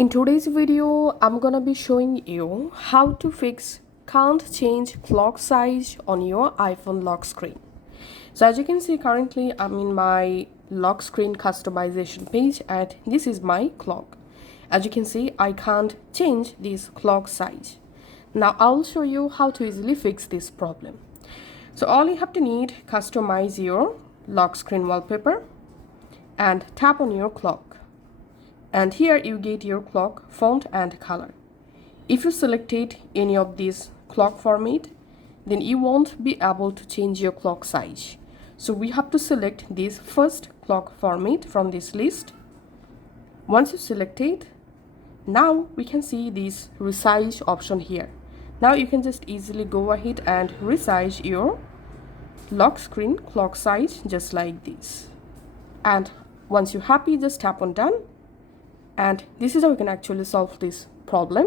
In today's video, I'm gonna be showing you how to fix can't change clock size on your iPhone lock screen. So as you can see, currently I'm in my lock screen customization page and this is my clock. As you can see, I can't change this clock size. Now I'll show you how to easily fix this problem. So all you have to need, customize your lock screen wallpaper and tap on your clock. And here you get your clock font and color. If you selected any of these clock format, then you won't be able to change your clock size. So we have to select this first clock format from this list. Once you select it, now we can see this resize option here. Now you can just easily go ahead and resize your lock screen clock size just like this. And once you're happy, just tap on done. And this is how we can actually solve this problem.